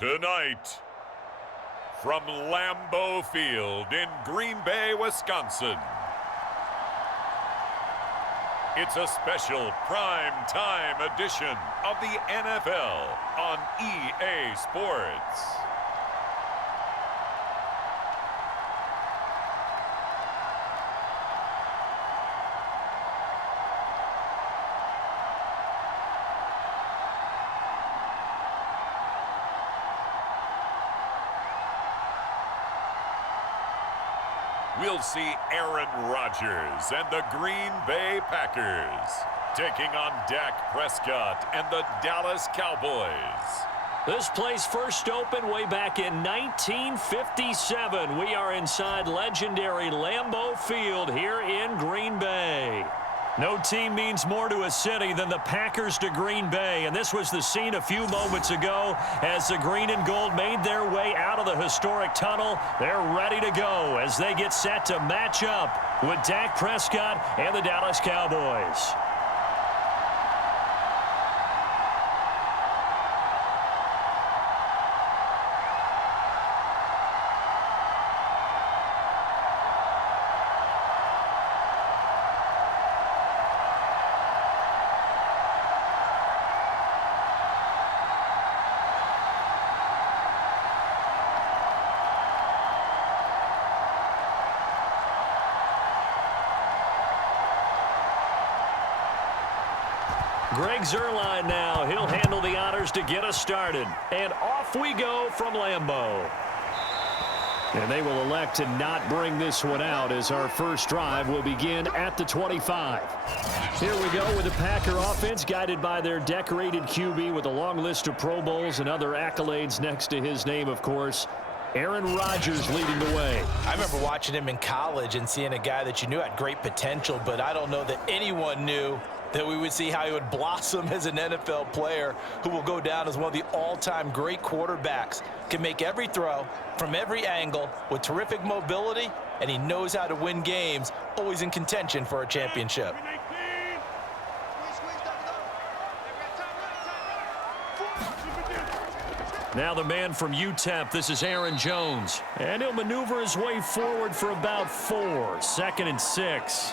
Tonight, from Lambeau Field in Green Bay, Wisconsin, it's a special prime time edition of the NFL on EA Sports. We'll see Aaron Rodgers and the Green Bay Packers taking on Dak Prescott and the Dallas Cowboys. This place first opened way back in 1957. We are inside legendary Lambeau Field here in Green Bay. No team means more to a city than the Packers to Green Bay, and this was the scene a few moments ago as the green and gold made their way out of the historic tunnel. They're ready to go as they get set to match up with Dak Prescott and the Dallas Cowboys. Greg Zuerlein now. He'll handle the honors to get us started. And off we go from Lambeau. And they will elect to not bring this one out as our first drive will begin at the 25. Here we go with the Packer offense guided by their decorated QB with a long list of Pro Bowls and other accolades next to his name, of course. Aaron Rodgers leading the way. I remember watching him in college and seeing a guy that you knew had great potential, but I don't know that anyone knew that we would see how he would blossom as an NFL player who will go down as one of the all-time great quarterbacks. Can make every throw from every angle with terrific mobility, and he knows how to win games, always in contention for a championship. Now the man from UTEP, this is Aaron Jones. And he'll maneuver his way forward for about 4. 2nd and 6.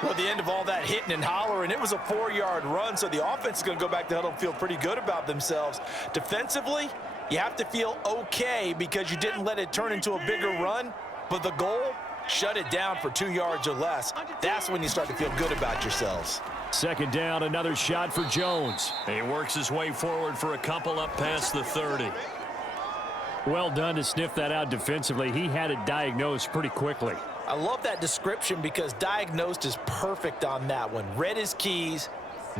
Well, at the end of all that hitting and hollering, it was a 4-yard run, so the offense is going to go back to huddle and feel pretty good about themselves. Defensively, you have to feel okay because you didn't let it turn into a bigger run, but the goal, shut it down for 2 yards or less. That's when you start to feel good about yourselves. 2nd down, another shot for Jones. He works his way forward for a couple up past the 30. Well done to sniff that out defensively. He had it diagnosed pretty quickly. I love that description because diagnosed is perfect on that one. Read his keys,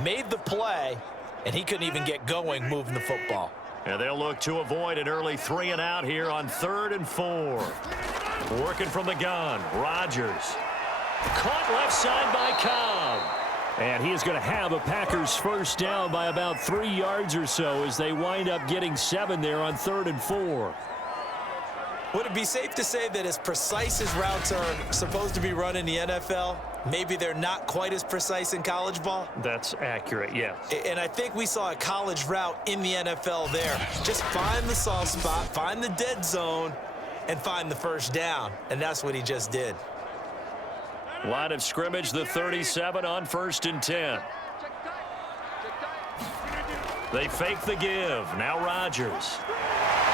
made the play, and he couldn't even get going moving the football. And they'll look to avoid an early 3 and out here on 3rd and 4. Working from the gun, Rodgers. Caught left side by Cobb. And he is going to have a Packers first down by about 3 yards or so as they wind up getting 7 there on 3rd and 4. Would it be safe to say that as precise as routes are supposed to be run in the NFL, maybe they're not quite as precise in college ball? That's accurate, yes. And I think we saw a college route in the NFL there. Just find the soft spot, find the dead zone, and find the first down. And that's what he just did. Line of scrimmage, the 37 on 1st and 10. They fake the give. Now Rodgers.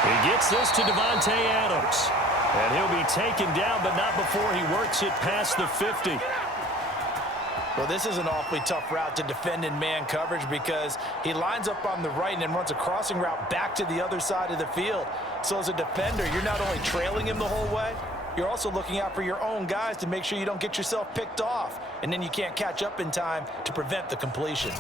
He gets this to Davante Adams. And he'll be taken down, but not before he works it past the 50. Well, this is an awfully tough route to defend in man coverage because he lines up on the right and then runs a crossing route back to the other side of the field. So as a defender, you're not only trailing him the whole way, you're also looking out for your own guys to make sure you don't get yourself picked off. And then you can't catch up in time to prevent the completion.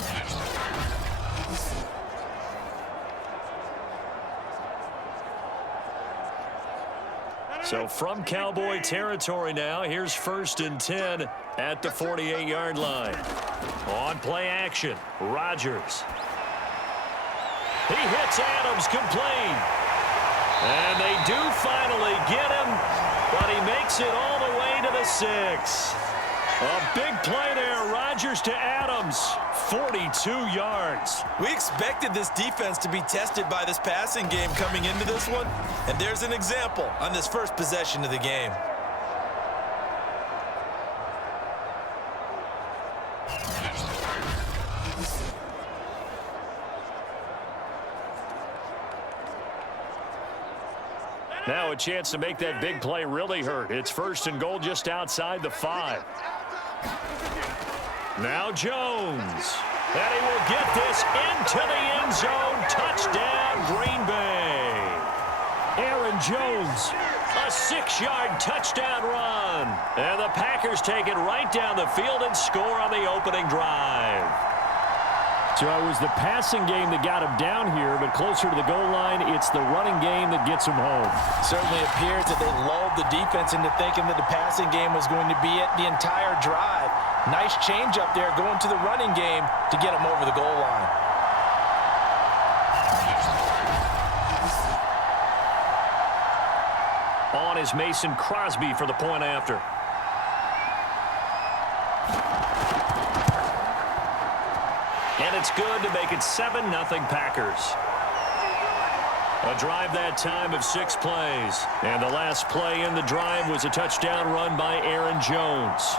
So from Cowboy territory now, here's 1st and 10 at the 48-yard line. On play action, Rodgers. He hits Adams complete. And they do finally get him, but he makes it all the way to the 6. A big play there. Rodgers to Adams. 42 yards. We expected this defense to be tested by this passing game coming into this one. And there's an example on this first possession of the game. Now a chance to make that big play really hurt. It's 1st and goal just outside the 5. Now Jones. And he will get this into the end zone. Touchdown, Green Bay. Aaron Jones, a 6-yard touchdown run. And the Packers take it right down the field and score on the opening drive. So it was the passing game that got him down here, but closer to the goal line, it's the running game that gets him home. Certainly appears that they lulled the defense into thinking that the passing game was going to be it the entire drive. Nice change up there going to the running game to get him over the goal line. On is Mason Crosby for the point after. And it's good to make it 7-0 Packers. A drive that time of 6 plays. And the last play in the drive was a touchdown run by Aaron Jones.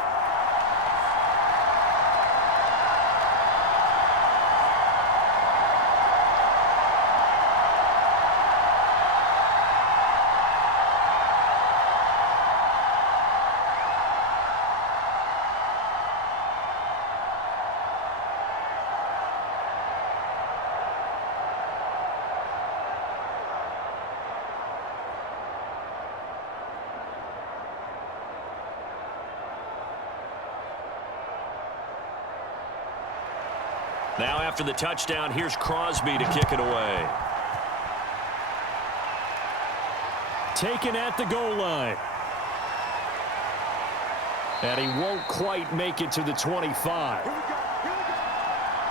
Now after the touchdown, here's Crosby to kick it away. Taken at the goal line. And he won't quite make it to the 25.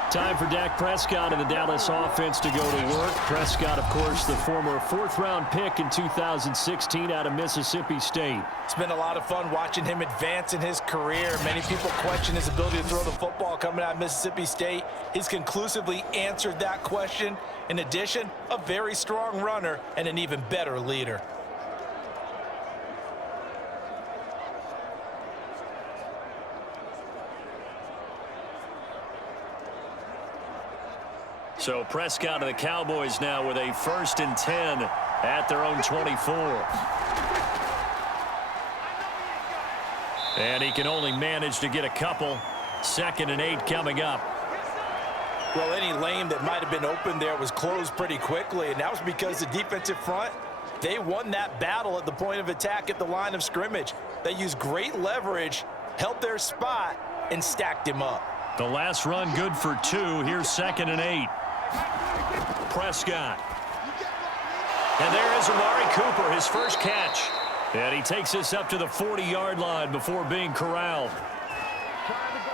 Time for Dak Prescott and the Dallas offense to go to work. Prescott, of course, the former 4th-round pick in 2016 out of Mississippi State. It's been a lot of fun watching him advance in his career. Many people question his ability to throw the football coming out of Mississippi State. He's conclusively answered that question. In addition, a very strong runner and an even better leader. So Prescott of the Cowboys now with a 1st and 10 at their own 24. And he can only manage to get a couple. 2nd and 8 coming up. Well, any lane that might have been open there was closed pretty quickly, and that was because the defensive front, they won that battle at the point of attack at the line of scrimmage. They used great leverage, held their spot, and stacked him up. The last run good for 2. Here's 2nd and 8. Prescott. And there is Amari Cooper, his first catch. And he takes this up to the 40-yard line before being corralled.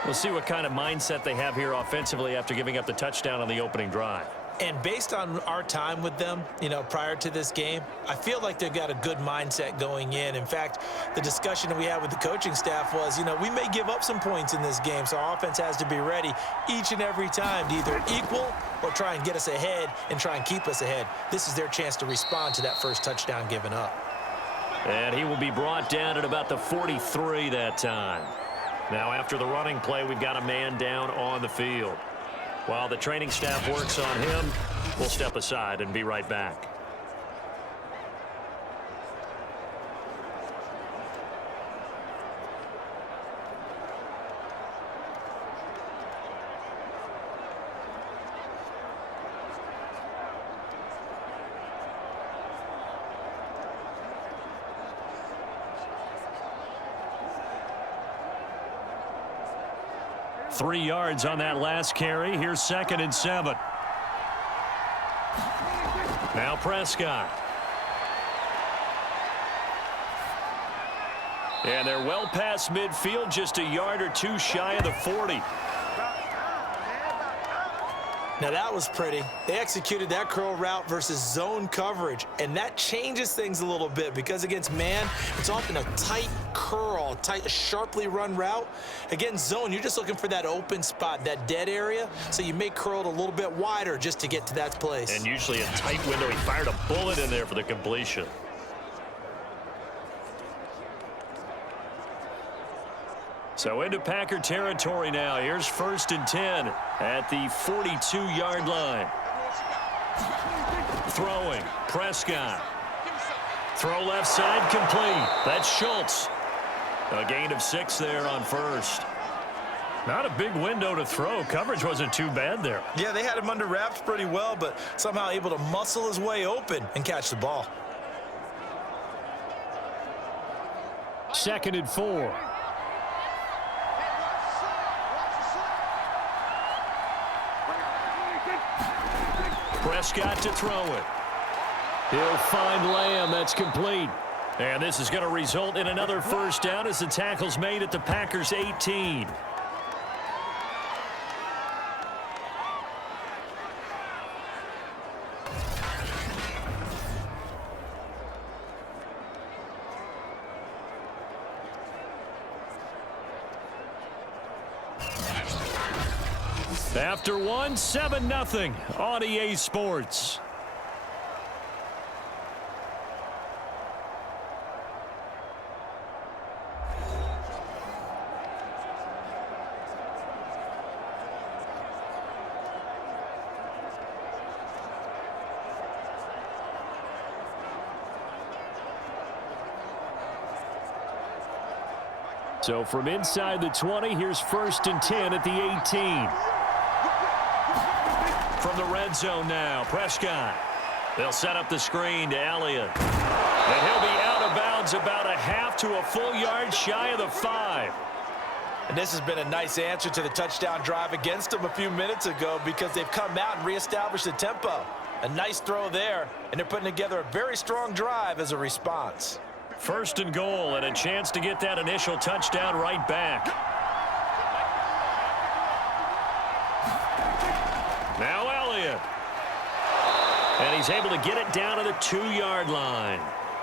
We'll see what kind of mindset they have here offensively after giving up the touchdown on the opening drive. And based on our time with them, prior to this game, I feel like they've got a good mindset going in. In fact, the discussion that we had with the coaching staff was, we may give up some points in this game, so our offense has to be ready each and every time to either equal or try and get us ahead and try and keep us ahead. This is their chance to respond to that first touchdown given up. And he will be brought down at about the 43 that time. Now, after the running play, we've got a man down on the field. While the training staff works on him, we'll step aside and be right back. Three yards on that last carry. Here's 2nd and 7. Now Prescott. And they're well past midfield, just a yard or two shy of the 40. Now that was pretty. They executed that curl route versus zone coverage, and that changes things a little bit because against man, it's often a tight curl, tight, sharply run route. Against zone, you're just looking for that open spot, that dead area, so you may curl it a little bit wider just to get to that place. And usually a tight window. He fired a bullet in there for the completion. So into Packer territory now. Here's 1st and 10 at the 42-yard line. Throwing, Prescott. Throw left side, complete. That's Schultz. A gain of 6 there on 1st. Not a big window to throw. Coverage wasn't too bad there. Yeah, they had him under wraps pretty well, but somehow able to muscle his way open and catch the ball. 2nd and 4. Prescott to throw it. He'll find Lamb. That's complete. And this is going to result in another 1st down as the tackle's made at the Packers' 18. After 1, 7-0 on EA Sports. So from inside the 20, here's 1st and 10 at the 18. From the red zone now, Prescott. They'll set up the screen to Elliott. And he'll be out of bounds about a half to a full yard shy of the 5. And this has been a nice answer to the touchdown drive against them a few minutes ago because they've come out and reestablished the tempo. A nice throw there, and they're putting together a very strong drive as a response. 1st and goal, and a chance to get that initial touchdown right back. Now Elliott. And he's able to get it down to the 2-yard line.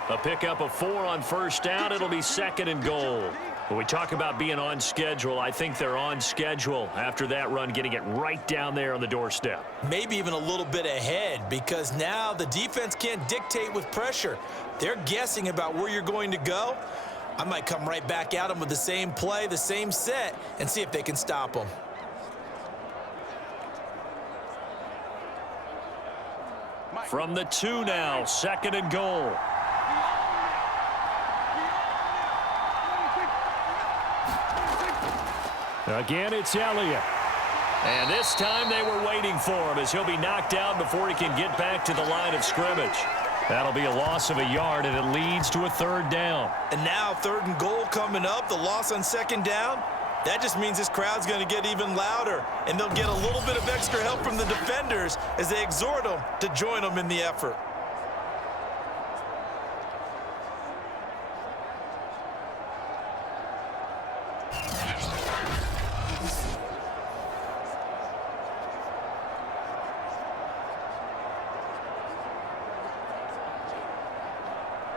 A pickup of 4 on 1st down. It'll be 2nd and goal. When we talk about being on schedule, I think they're on schedule after that run, getting it right down there on the doorstep. Maybe even a little bit ahead because now the defense can't dictate with pressure. They're guessing about where you're going to go. I might come right back at them with the same play, the same set, and see if they can stop them. From the 2 now, 2nd and goal. Again, it's Elliott. And this time they were waiting for him as he'll be knocked out before he can get back to the line of scrimmage. That'll be a loss of a yard, and it leads to a 3rd down. And now 3rd and goal coming up, the loss on 2nd down. That just means this crowd's going to get even louder, and they'll get a little bit of extra help from the defenders as they exhort them to join them in the effort.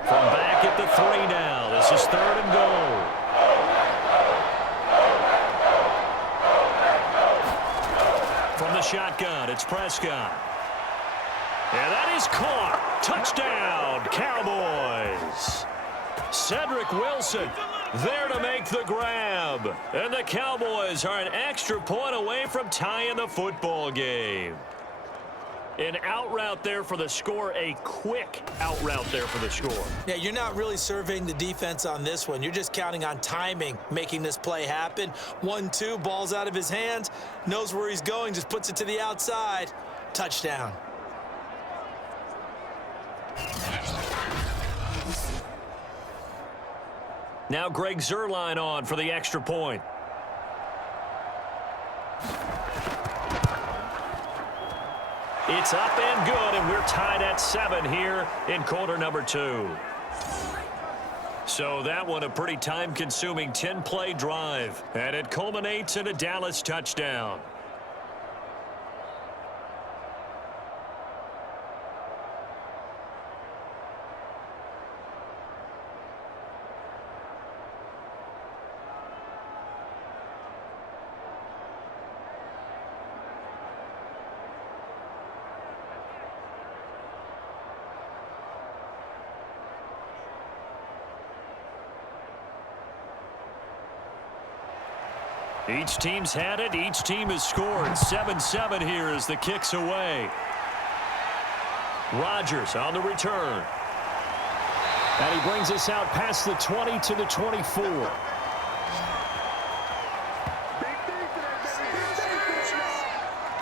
From back at the 3 now, this is 3rd and goal. From the shotgun, it's Prescott. And that is caught. Touchdown, Cowboys. Cedric Wilson there to make the grab. And the Cowboys are an extra point away from tying the football game. An out route there for the score, a quick out route there for the score. Yeah, you're not really surveying the defense on this one. You're just counting on timing, making this play happen. 1-2, ball's out of his hands, knows where he's going, just puts it to the outside. Touchdown. Now Greg Zuerlein on for the extra point. It's up and good, and we're tied at 7 here in quarter number 2. So that one a pretty time-consuming 10-play drive, and it culminates in a Dallas touchdown. Each team's had it. Each team has scored. 7-7 here as the kick's away. Rodgers on the return. And he brings us out past the 20 to the 24.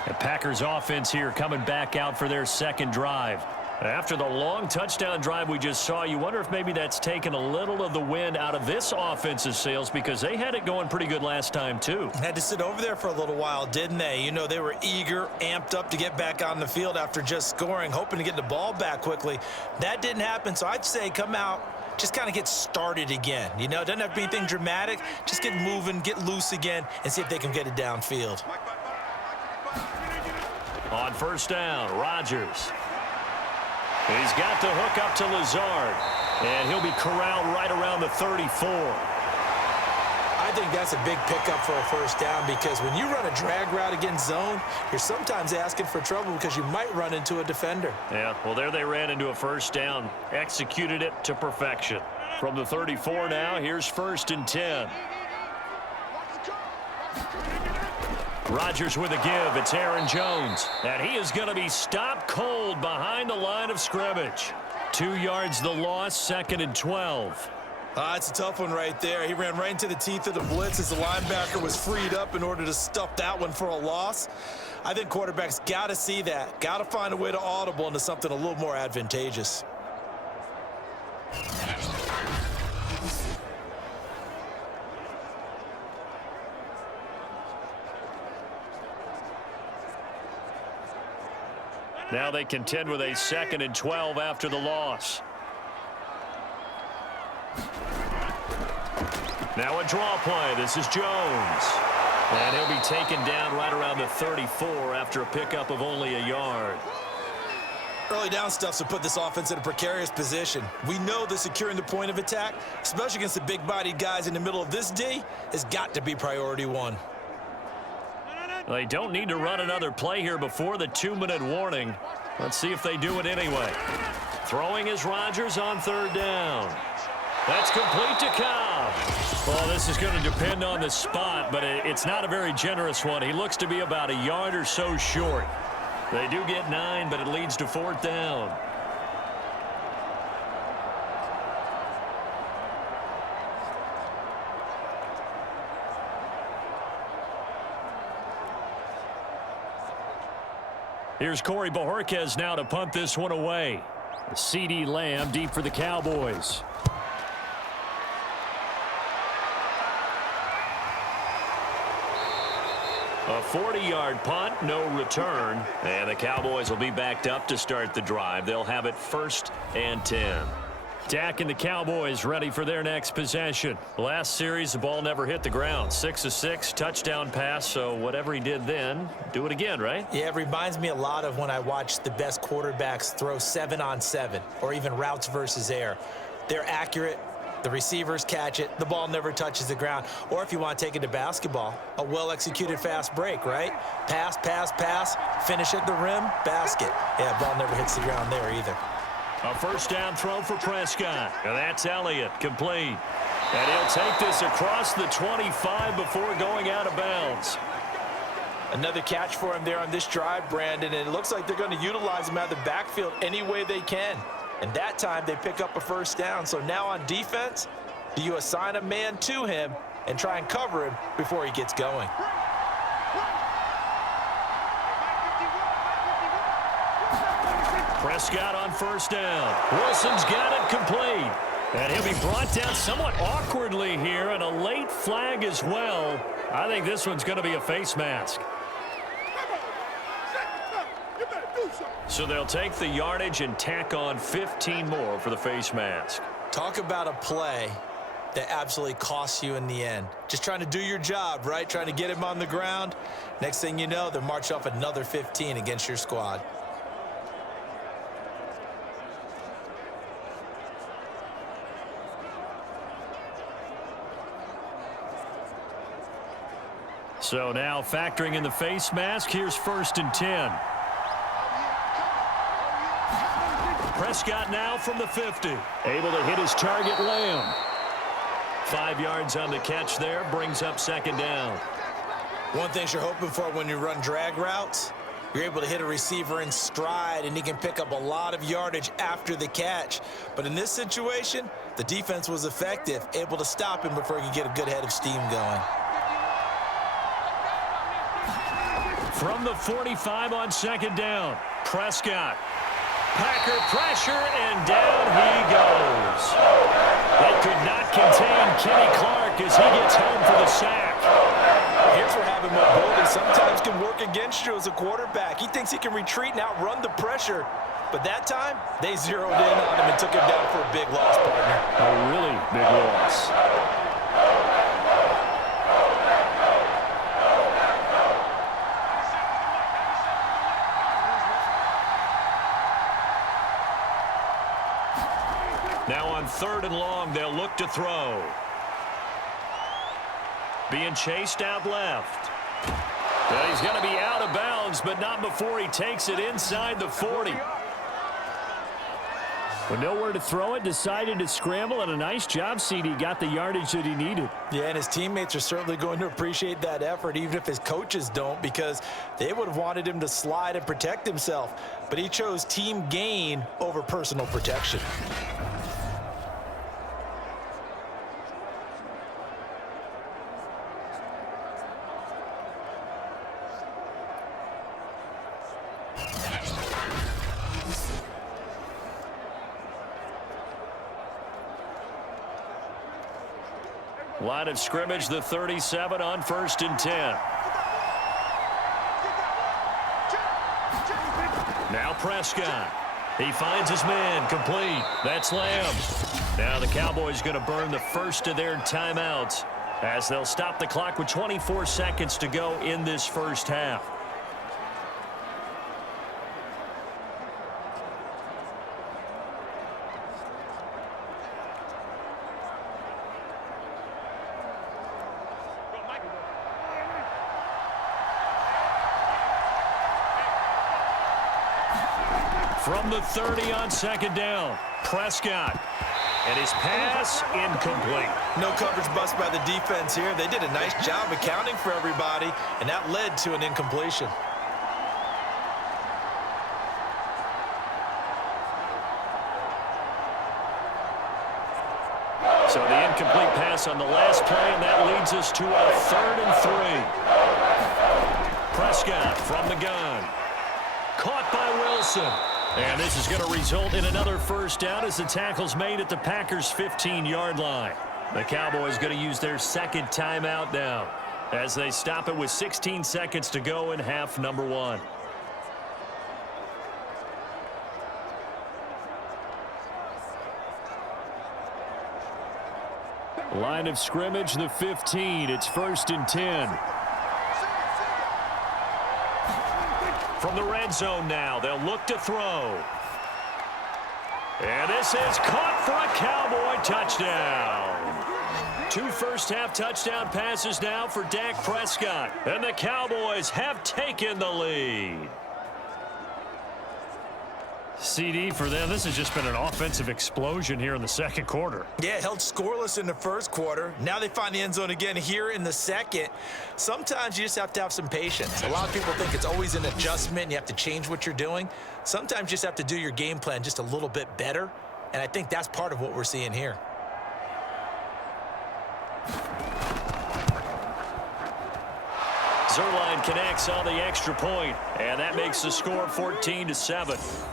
The Packers offense here coming back out for their second drive. After the long touchdown drive we just saw, you wonder if maybe that's taken a little of the wind out of this offense's sails because they had it going pretty good last time too. Had to sit over there for a little while, didn't they? You know, they were eager, amped up to get back on the field after just scoring, hoping to get the ball back quickly. That didn't happen, so I'd say come out, just kind of get started again. You know, it doesn't have to be anything dramatic. Just get moving, get loose again, and see if they can get it downfield. On first down, Rodgers. He's got the hook up to Lazard, and he'll be corralled right around the 34. I think that's a big pickup for a first down because when you run a drag route against zone, you're sometimes asking for trouble because you might run into a defender. Yeah, well, there they ran into a first down, executed it to perfection. From the 34 now, here's 1st and 10. Rodgers with a give. It's Aaron Jones. And he is going to be stopped cold behind the line of scrimmage. 2 yards the loss, 2nd and 12. It's a tough one right there. He ran right into the teeth of the blitz as the linebacker was freed up in order to stuff that one for a loss. I think quarterbacks got to see that. Got to find a way to audible into something a little more advantageous. Now they contend with a 2nd and 12 after the loss. Now a draw play. This is Jones. And he'll be taken down right around the 34 after a pickup of only a yard. Early down stuff will put this offense in a precarious position. We know that securing the point of attack, especially against the big-bodied guys in the middle of this D, has got to be priority one. They don't need to run another play here before the 2-minute warning. Let's see if they do it anyway. Throwing is Rodgers on 3rd down. That's complete to Cobb. Well, this is going to depend on the spot, but it's not a very generous one. He looks to be about a yard or so short. They do get 9, but it leads to 4th down. Here's Corey Bojorquez now to punt this one away. CeeDee Lamb deep for the Cowboys. A 40-yard punt, no return. And the Cowboys will be backed up to start the drive. They'll have it 1st and 10. Dak and the Cowboys ready for their next possession. Last series, the ball never hit the ground. 6 of 6, touchdown pass, so whatever he did then, do it again, right? Yeah, it reminds me a lot of when I watched the best quarterbacks throw 7-on-7 or even routes versus air. They're accurate. The receivers catch it. The ball never touches the ground. Or if you want to take it to basketball, a well-executed fast break, right? Pass, pass, pass, finish at the rim, basket. Yeah, ball never hits the ground there either. A first down throw for Prescott. And that's Elliott, complete. And he'll take this across the 25 before going out of bounds. Another catch for him there on this drive, Brandon, and it looks like they're going to utilize him out of the backfield any way they can. And that time they pick up a first down. So now on defense, do you assign a man to him and try and cover him before he gets going? Prescott on first down. Wilson's got it complete. And he'll be brought down somewhat awkwardly here, and a late flag as well. I think this one's going to be a face mask. So they'll take the yardage and tack on 15 more for the face mask. Talk about a play that absolutely costs you in the end. Just trying to do your job, right? Trying to get him on the ground. Next thing you know, they're marching off another 15 against your squad. So now factoring in the face mask, here's 1st and 10. Prescott now from the 50. Able to hit his target, Lamb. 5 yards on the catch there, brings up 2nd down. One thing you're hoping for when you run drag routes, you're able to hit a receiver in stride, and he can pick up a lot of yardage after the catch. But in this situation, the defense was effective, able to stop him before he could get a good head of steam going. From the 45 on second down, Prescott. Packer pressure, and down he goes. They could not contain Kenny Clark as he gets home for the sack. Here's where having mobility sometimes can work against you as a quarterback. He thinks he can retreat and outrun the pressure. But that time, they zeroed in on him and took him down for a big loss, partner. A really big loss. Now on 3rd and long, they'll look to throw. Being chased out left. Well, he's going to be out of bounds, but not before he takes it inside the 40. But nowhere to throw it, decided to scramble, and a nice job, CD. Got the yardage that he needed. Yeah, and his teammates are certainly going to appreciate that effort, even if his coaches don't, because they would have wanted him to slide and protect himself. But he chose team gain over personal protection. Line of scrimmage, the 37 on 1st and 10. Now Prescott. He finds his man, complete. That's Lamb. Now the Cowboys going to burn the first of their timeouts as they'll stop the clock with 24 seconds to go in this first half. From the 30 on 2nd down, Prescott. And his pass incomplete. No coverage bust by the defense here. They did a nice job accounting for everybody, and that led to an incompletion. So the incomplete pass on the last play, and that leads us to a 3rd and 3. Prescott from the gun. Caught by Wilson. And this is going to result in another first down as the tackle's made at the Packers' 15-yard line. The Cowboys going to use their second timeout now as they stop it with 16 seconds to go in half number 1. Line of scrimmage, the 15. It's 1st and 10. From the red zone now, they'll look to throw. And this is caught for a Cowboy touchdown. 2 first-half touchdown passes now for Dak Prescott. And the Cowboys have taken the lead. CD, for them, this has just been an offensive explosion here in the second quarter. Yeah, held scoreless in the first quarter. Now they find the end zone again here in the second. Sometimes you just have to have some patience. A lot of people think it's always an adjustment. You have to change what you're doing. Sometimes you just have to do your game plan just a little bit better, and I think that's part of what we're seeing here. Zerline connects on the extra point, and that makes the score 14-7.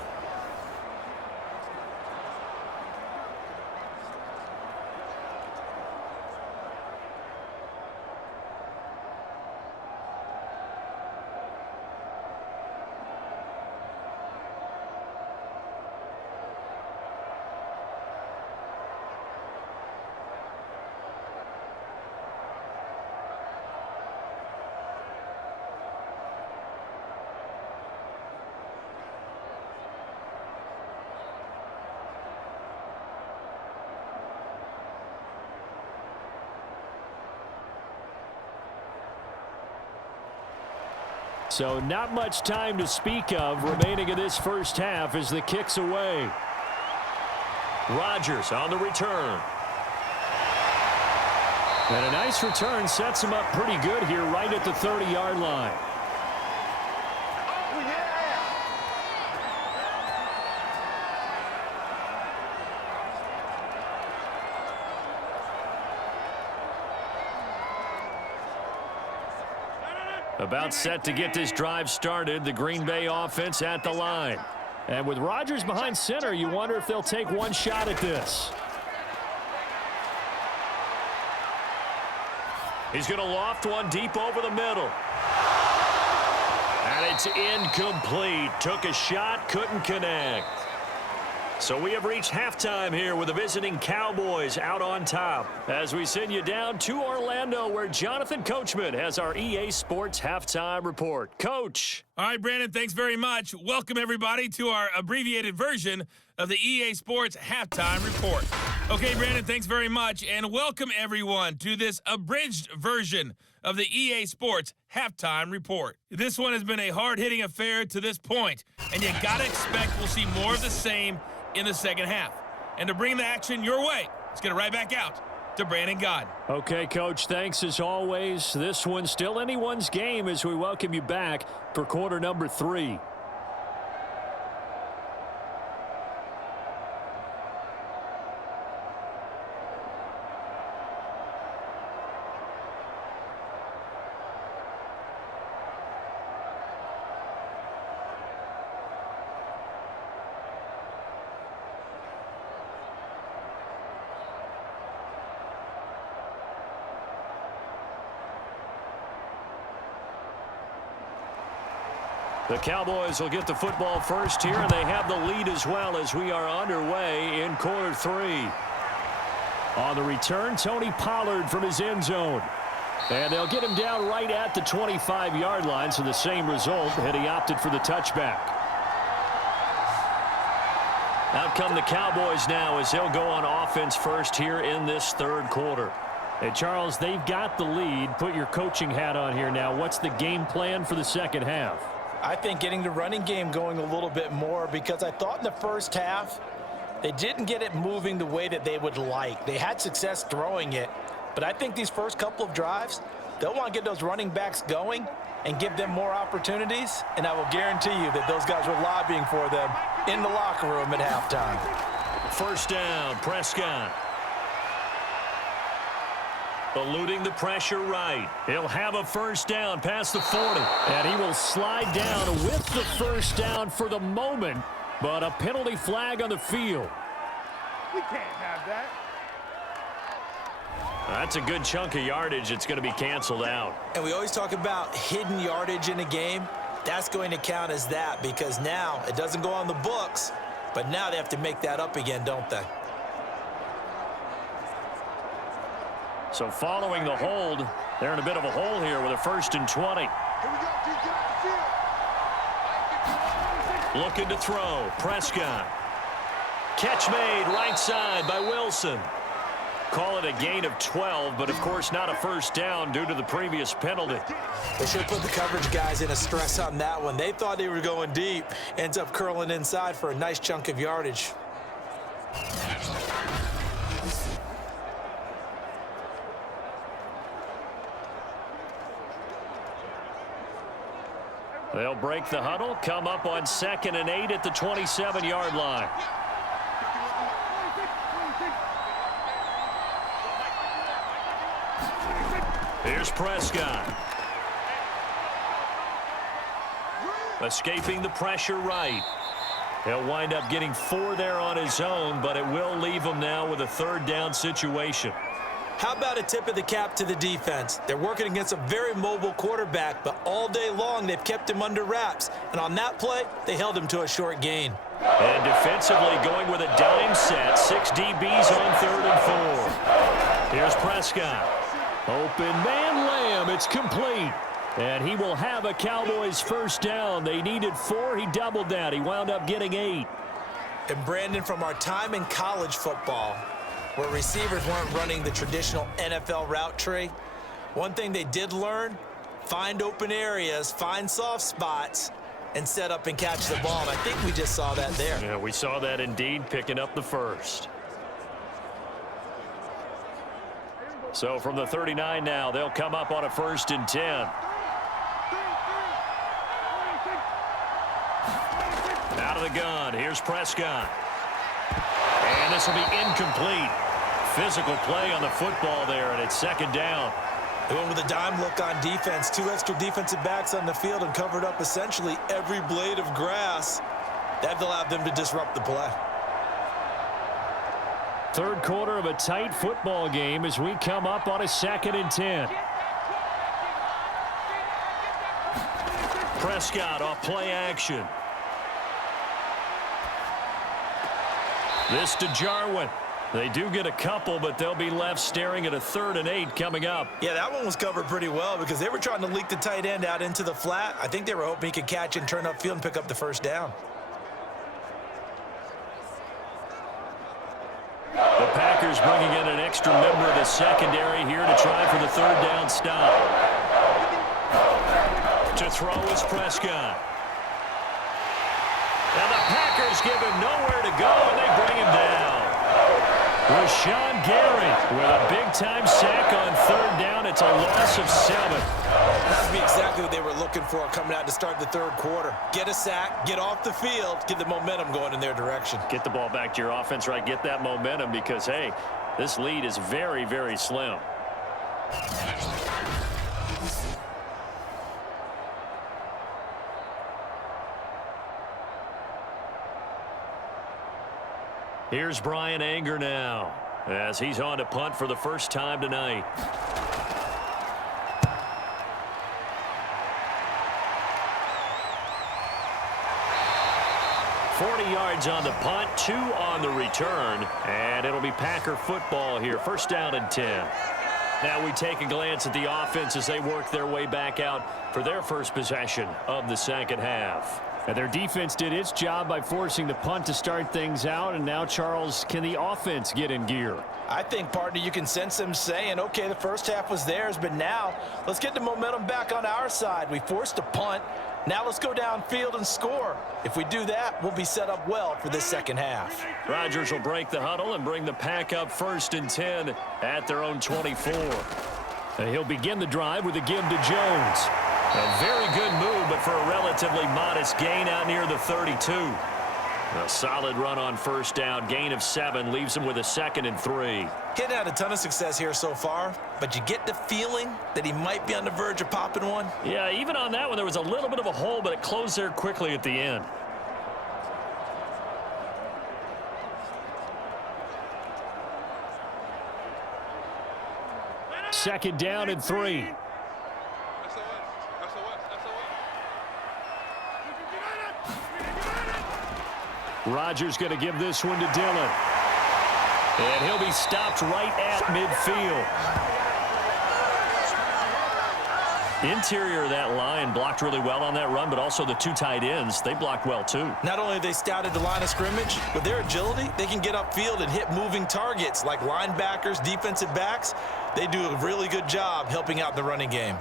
So not much time to speak of remaining in this first half as the kick's away. Rodgers on the return. And a nice return sets him up pretty good here right at the 30-yard line. About set to get this drive started, the Green Bay offense at the line. And with Rodgers behind center, you wonder if they'll take one shot at this. He's going to loft one deep over the middle. And it's incomplete. Took a shot, couldn't connect. So we have reached halftime here with the visiting Cowboys out on top as we send you down to Orlando where Jonathan Coachman has our EA Sports Halftime Report. Coach. All right, Brandon, thanks very much. Welcome, everybody, to our abbreviated version of the EA Sports Halftime Report. Okay, Brandon, thanks very much, and welcome, everyone, to this abridged version of the EA Sports Halftime Report. This one has been a hard-hitting affair to this point, and you got to expect we'll see more of the same in the second half. And to bring the action your way, let's get it right back out to Brandon Gaudin. Okay, Coach, thanks as always. This one's still anyone's game as we welcome you back for quarter number 3. The Cowboys will get the football first here, and they have the lead as well as we are underway in quarter 3. On the return, Tony Pollard from his end zone. And they'll get him down right at the 25-yard line, so the same result, and he opted for the touchback. Out come the Cowboys now as they'll go on offense first here in this third quarter. Hey, Charles, they've got the lead. Put your coaching hat on here now. What's the game plan for the second half? I think getting the running game going a little bit more because I thought in the first half they didn't get it moving the way that they would like. They had success throwing it, but I think these first couple of drives, they'll want to get those running backs going and give them more opportunities, and I will guarantee you that those guys were lobbying for them in the locker room at halftime. First down, Prescott. Eluding the pressure right. He'll have a first down past the 40. And he will slide down with the first down for the moment. But a penalty flag on the field. We can't have that. That's a good chunk of yardage. It's going to be canceled out. And we always talk about hidden yardage in a game. That's going to count as that because now it doesn't go on the books, but now they have to make that up again, don't they? So following the hold, they're in a bit of a hole here with a 1st and 20. Here we go, field. Looking to throw. Prescott. Catch made right side by Wilson. Call it a gain of 12, but of course not a first down due to the previous penalty. They should have put the coverage guys in a stress on that one. They thought they were going deep. Ends up curling inside for a nice chunk of yardage. They'll break the huddle, come up on 2nd and 8 at the 27-yard line. Here's Prescott. Escaping the pressure right. He'll wind up getting 4 there on his own, but it will leave him now with a 3rd down situation. How about a tip of the cap to the defense? They're working against a very mobile quarterback, but all day long they've kept him under wraps. And on that play, they held him to a short gain. And defensively going with a dime set. 6 DBs on 3rd and 4. Here's Prescott. Open man Lamb. It's complete. And he will have a Cowboys first down. They needed 4. He doubled that. He wound up getting 8. And Brandon, from our time in college football, where receivers weren't running the traditional NFL route tree, one thing they did learn, find open areas, find soft spots, and set up and catch the ball. And I think we just saw that there. Yeah, we saw that indeed, picking up the first. So from the 39 now, they'll come up on a 1st and 10. Out of the gun, here's Prescott. And this will be incomplete. Physical play on the football there, and it's 2nd down. They went with a dime look on defense. 2 extra defensive backs on the field and covered up essentially every blade of grass. That allowed them to disrupt the play. 3rd quarter of a tight football game as we come up on a 2nd and 10. Prescott off play action. This to Jarwin. They do get a couple, but they'll be left staring at a 3rd and 8 coming up. Yeah, that one was covered pretty well because they were trying to leak the tight end out into the flat. I think they were hoping he could catch and turn upfield and pick up the 1st down. The Packers bringing in an extra member of the secondary here to try for the 3rd down stop. To throw is Prescott. And the Packers give him nowhere to go, and they bring him down. Rashawn Gary with a big-time sack on 3rd down. It's a loss of 7. That would be exactly what they were looking for coming out to start the 3rd quarter. Get a sack, get off the field, get the momentum going in their direction. Get the ball back to your offense, right? Get that momentum because, hey, this lead is very, very slim. Here's Brian Anger now as he's on to punt for the first time tonight. Yards on the punt, 2 on the return, and it'll be Packer football here. 1st down and 10. Now we take a glance at the offense as they work their way back out for their first possession of the 2nd half. And their defense did its job by forcing the punt to start things out, and now, Charles, can the offense get in gear? I think, partner, you can sense them saying, okay, the 1st half was theirs, but now let's get the momentum back on our side. We forced a punt. Now let's go downfield and score. If we do that, we'll be set up well for this 2nd half. Rodgers will break the huddle and bring the Pack up 1st and 10 at their own 24. And he'll begin the drive with a give to Jones. A very good move, but for a relatively modest gain out near the 32. A solid run on 1st down. Gain of 7 leaves him with a 2nd and 3. He's had a ton of success here so far, but you get the feeling that he might be on the verge of popping one. Yeah, even on that one, there was a little bit of a hole, but it closed there quickly at the end. Second down and 3. Rodgers going to give this one to Dillon. And he'll be stopped right at midfield. Interior of that line blocked really well on that run, but also the 2 tight ends, they blocked well too. Not only have they scouted the line of scrimmage, with their agility, they can get upfield and hit moving targets like linebackers, defensive backs. They do a really good job helping out the running game.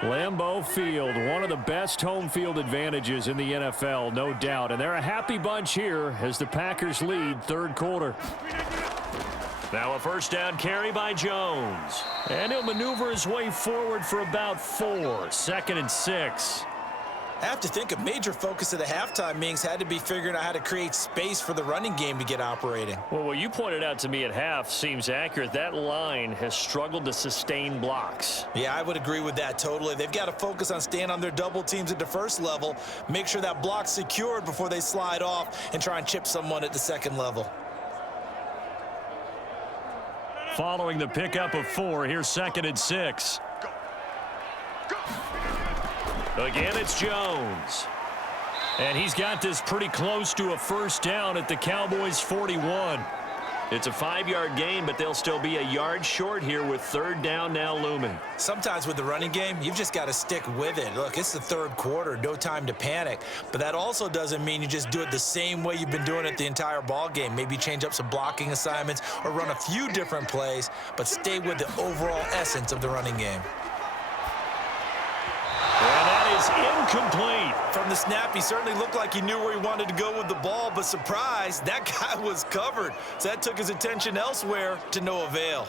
Lambeau Field, one of the best home field advantages in the NFL, no doubt. And they're a happy bunch here as the Packers lead 3rd quarter. Now a 1st down carry by Jones. And he'll maneuver his way forward for about 4. 2nd and 6. I have to think a major focus of the halftime meetings had to be figuring out how to create space for the running game to get operating. Well, what you pointed out to me at half seems accurate. That line has struggled to sustain blocks. Yeah, I would agree with that totally. They've got to focus on staying on their double teams at the 1st level, make sure that block's secured before they slide off and try and chip someone at the 2nd level. Following the pickup of 4, here's 2nd and 6. Again, it's Jones. And he's got this pretty close to a 1st down at the Cowboys' 41. It's a 5-yard gain, but they'll still be a yard short here with 3rd down now looming. Sometimes with the running game, you've just got to stick with it. Look, it's the 3rd quarter, no time to panic. But that also doesn't mean you just do it the same way you've been doing it the entire ball game. Maybe change up some blocking assignments or run a few different plays, but stay with the overall essence of the running game. And that is incomplete. From the snap, he certainly looked like he knew where he wanted to go with the ball, but surprise, that guy was covered. So that took his attention elsewhere to no avail.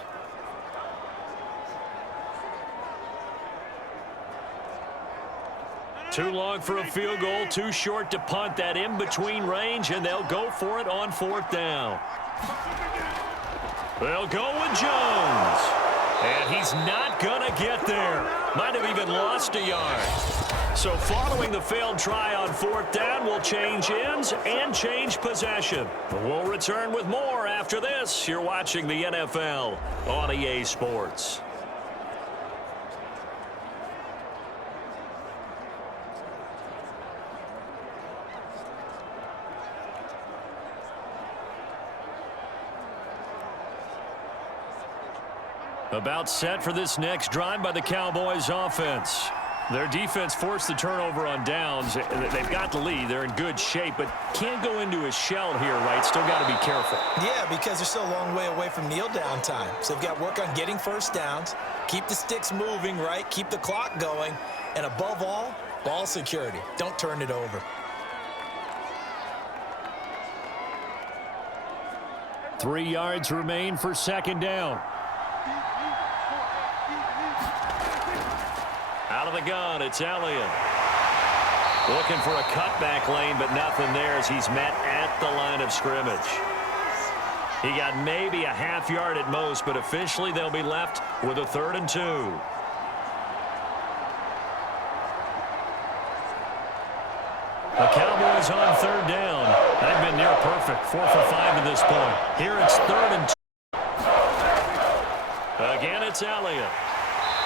Too long for a field goal, too short to punt that in-between range, and they'll go for it on 4th down. They'll go with Jones. And he's not going to get there. Might have even lost a yard. So following the failed try on 4th down, we'll change ends and change possession. We'll return with more after this. You're watching the NFL on EA Sports. About set for this next drive by the Cowboys offense. Their defense forced the turnover on downs. They've got the lead. They're in good shape, but can't go into a shell here, right? Still got to be careful. Yeah, because they're still a long way away from kneel down time. So they've got to work on getting first downs, keep the sticks moving, right? Keep the clock going, and above all, ball security. Don't turn it over. Three yards remain for 2nd down. Out of the gun, it's Elliott. Looking for a cutback lane, but nothing there as he's met at the line of scrimmage. He got maybe a half yard at most, but officially they'll be left with a 3rd and 2. The Cowboys on 3rd down. They've been near perfect, 4 for 5 at this point. Here it's 3rd and 2. Again, it's Elliott.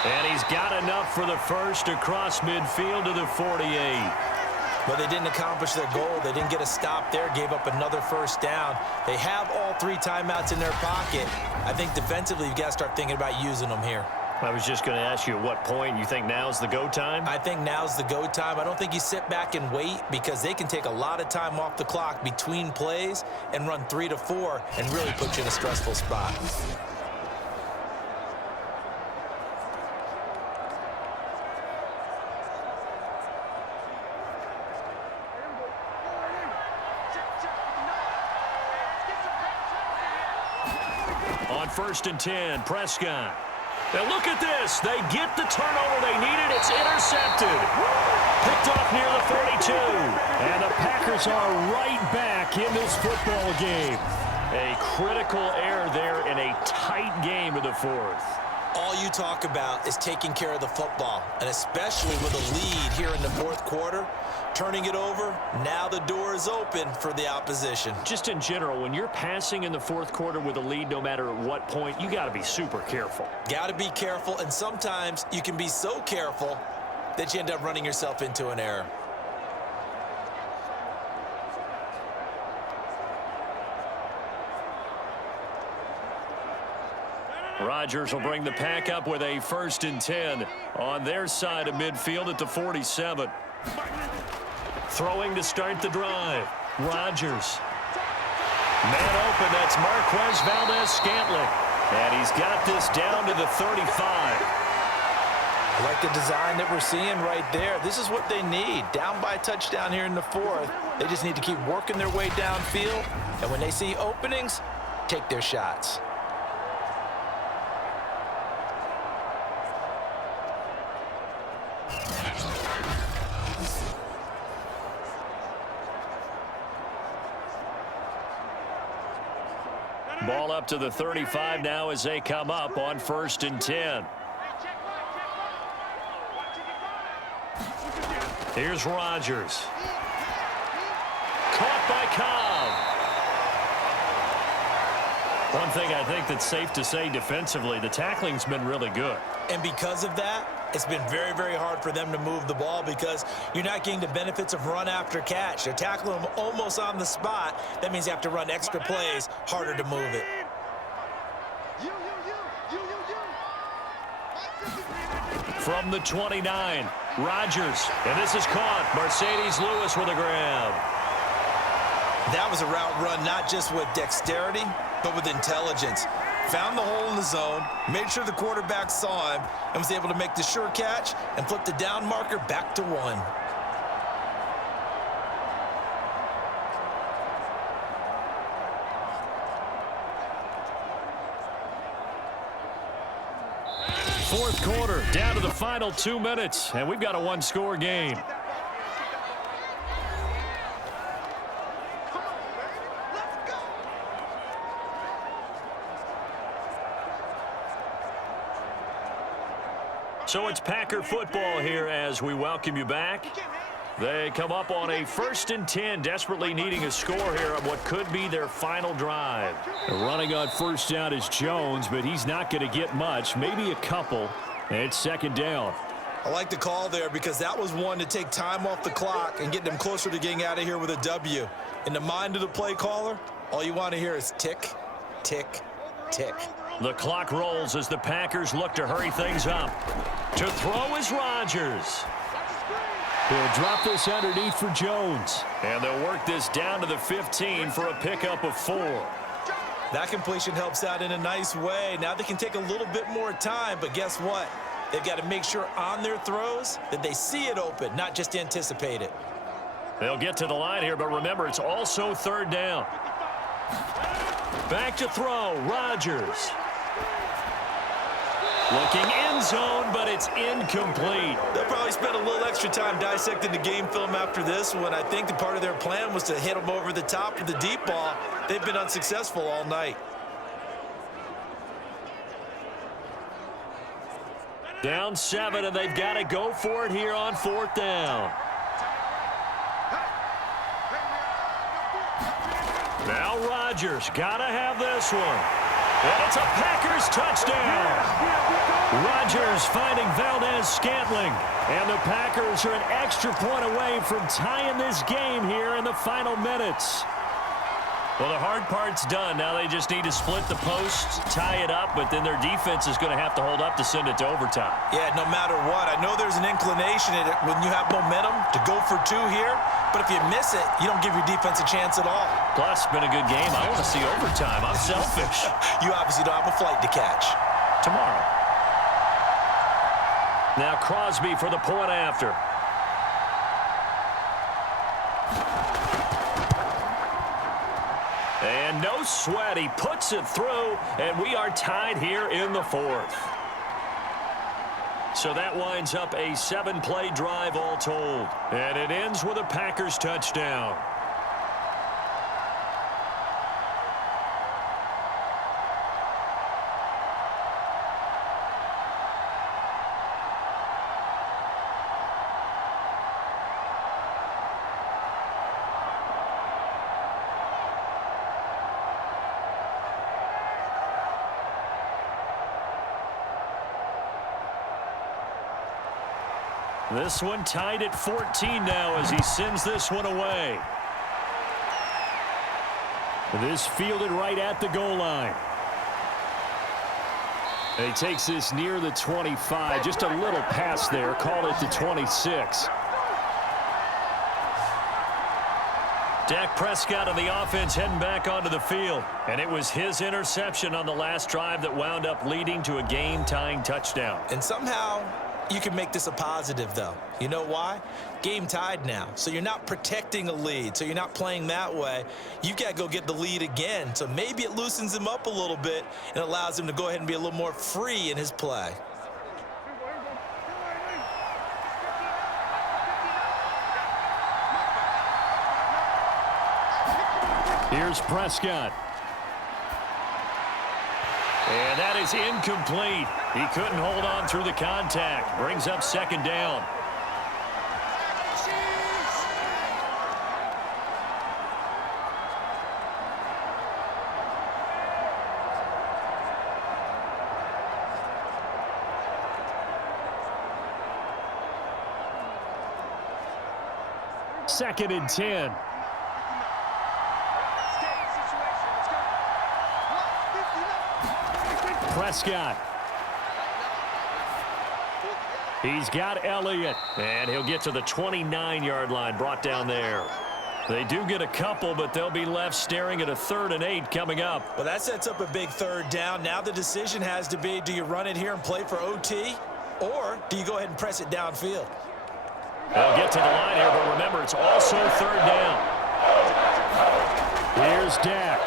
And he's got enough for the first across midfield to the 48. But they didn't accomplish their goal. They didn't get a stop there, gave up another first down. They have all 3 timeouts in their pocket. I think defensively you've got to start thinking about using them here. I was just going to ask you at what point you think now's the go time? I think now's the go time. I don't think you sit back and wait because they can take a lot of time off the clock between plays and run 3 to 4 and really put you in a stressful spot. On 1st and 10, Prescott. Now look at this. They get the turnover they needed. It's intercepted. Picked off near the 42. And the Packers are right back in this football game. A critical error there in a tight game of the 4th. All you talk about is taking care of the football, and especially with a lead here in the 4th quarter, turning it over, now the door is open for the opposition. Just in general, when you're passing in the 4th quarter with a lead, no matter at what point, you got to be super careful. Got to be careful, and sometimes you can be so careful that you end up running yourself into an error. Rodgers will bring the pack up with a 1st and 10 on their side of midfield at the 47. Throwing to start the drive. Rodgers. Man open, that's Marquez Valdez-Scantling. And he's got this down to the 35. I like the design that we're seeing right there. This is what they need. Down by a touchdown here in the 4th. They just need to keep working their way downfield. And when they see openings, take their shots. Ball up to the 35 now as they come up on 1st and 10. Here's Rodgers. Caught by Cobb. One thing I think that's safe to say defensively, the tackling's been really good. And because of that, it's been very, very hard for them to move the ball because you're not getting the benefits of run after catch. They're tackling them almost on the spot. That means you have to run extra plays, harder to move it. From the 29, Rodgers. And this is caught. Mercedes Lewis with a grab. That was a route run not just with dexterity, but with intelligence. found the hole in the zone, made sure the quarterback saw him, and was able to make the sure catch and flip the down marker back to 1. Fourth quarter, down to the final 2 minutes, and we've got a one-score game. So it's Packer football here as we welcome you back. They come up on a 1st and 10, desperately needing a score here on what could be their final drive. Running on first down is Jones, but he's not going to get much, maybe a couple. And it's 2nd down. I like the call there because that was one to take time off the clock and get them closer to getting out of here with a W. In the mind of the play caller, all you want to hear is tick, tick, tick. The clock rolls as the Packers look to hurry things up. To throw is Rodgers. He'll drop this underneath for Jones. And they'll work this down to the 15 for a pickup of 4. That completion helps out in a nice way. Now they can take a little bit more time, but guess what? They've got to make sure on their throws that they see it open, not just anticipate it. They'll get to the line here, but remember, it's also 3rd down. Back to throw, Rodgers. Looking end zone, but it's incomplete. They'll probably spend a little extra time dissecting the game film after this one. I think the part of their plan was to hit them over the top with the deep ball. They've been unsuccessful all night. Down 7, and they've got to go for it here on 4th down. Now Rodgers got to have this one. And it's a Packers touchdown. Rodgers finding Valdez-Scantling. And the Packers are an extra point away from tying this game here in the final minutes. Well, the hard part's done. Now they just need to split the posts, tie it up, but then their defense is going to have to hold up to send it to overtime. Yeah, no matter what. I know there's an inclination in it when you have momentum to go for 2 here, but if you miss it, you don't give your defense a chance at all. Plus, been a good game. I want to see overtime. I'm selfish. You obviously don't have a flight to catch. Tomorrow. Now Crosby for the point after. And no sweat. He puts it through, and we are tied here in the 4th. So that winds up a 7-play drive all told. And it ends with a Packers touchdown. This one tied at 14 now as he sends this one away. This fielded right at the goal line. And he takes this near the 25. Just a little pass there. Call it the 26. Dak Prescott and the offense heading back onto the field. And it was his interception on the last drive that wound up leading to a game-tying touchdown. And somehow you can make this a positive, though. You know why? Game tied now. So you're not protecting a lead. So you're not playing that way. You've got to go get the lead again. So maybe it loosens him up a little bit and allows him to go ahead and be a little more free in his play. Here's Prescott. And that is incomplete. He couldn't hold on through the contact. Brings up 2nd down. Second and 10. Prescott. He's got Elliott, and he'll get to the 29-yard line, brought down there. They do get a couple, but they'll be left staring at a 3rd and 8 coming up. Well, that sets up a big 3rd down. Now the decision has to be, do you run it here and play for OT, or do you go ahead and press it downfield? They'll get to the line here, but remember, it's also 3rd down. Here's Dak.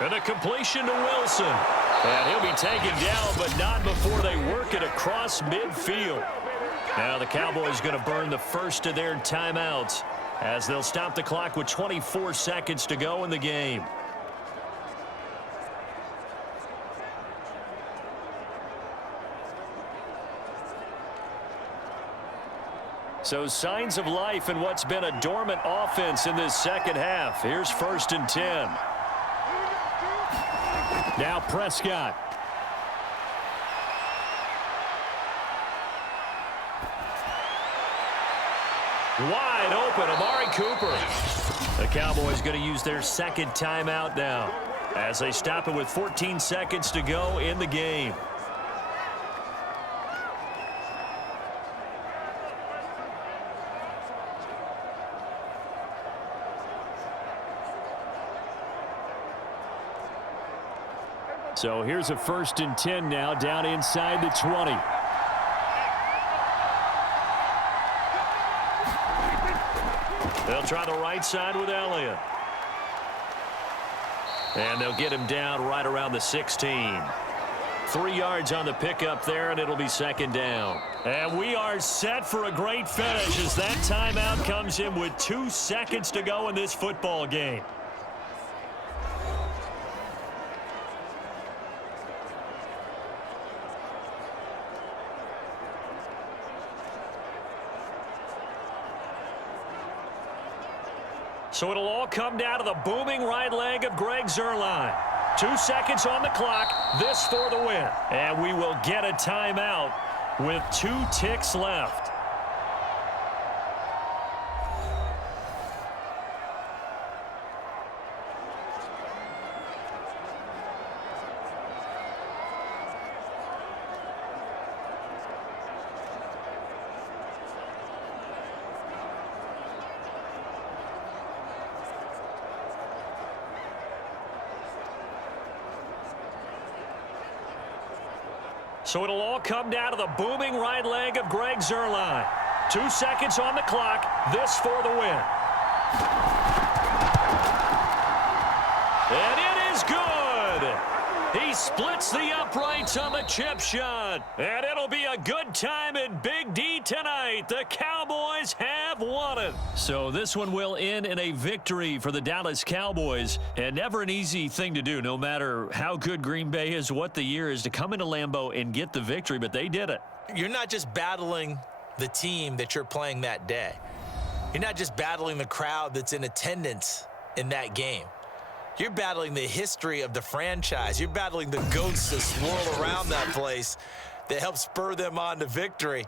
And a completion to Wilson. And he'll be taken down, but not before they work it across midfield. Now the Cowboys going to burn the first of their timeouts as they'll stop the clock with 24 seconds to go in the game. So signs of life in what's been a dormant offense in this second half. Here's 1st and 10. Now Prescott. Wide open, Amari Cooper. The Cowboys going to use their 2nd timeout now as they stop it with 14 seconds to go in the game. So here's a 1st and 10 now down inside the 20. They'll try the right side with Elliott. And they'll get him down right around the 16. 3 yards on the pickup there, and it'll be 2nd down. And we are set for a great finish as that timeout comes in with 2 seconds to go in this football game. So it'll all come down to the booming right leg of Greg Zuerlein. 2 seconds on the clock. This for the win. And we will get a timeout with 2 ticks left. So it'll all come down to the booming right leg of Greg Zuerlein. 2 seconds on the clock. This for the win. And it is good. He splits the uprights on the chip shot. And it'll be a good time in Big D tonight. The Cowboys have won it. So this one will end in a victory for the Dallas Cowboys. And never an easy thing to do, no matter how good Green Bay is, what the year is, to come into Lambeau and get the victory. But they did it. You're not just battling the team that you're playing that day. You're not just battling the crowd that's in attendance in that game. You're battling the history of the franchise. You're battling the ghosts that swirl around that place that help spur them on to victory.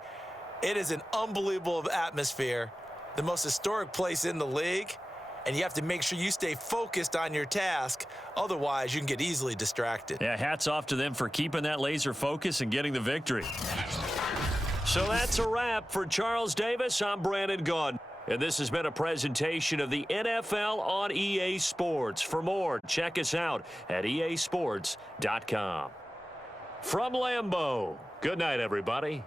It is an unbelievable atmosphere, the most historic place in the league, and you have to make sure you stay focused on your task. Otherwise, you can get easily distracted. Yeah, hats off to them for keeping that laser focus and getting the victory. So that's a wrap for Charles Davis. I'm Brandon Gaudin. And this has been a presentation of the NFL on EA Sports. For more, check us out at easports.com. From Lambeau, good night, everybody.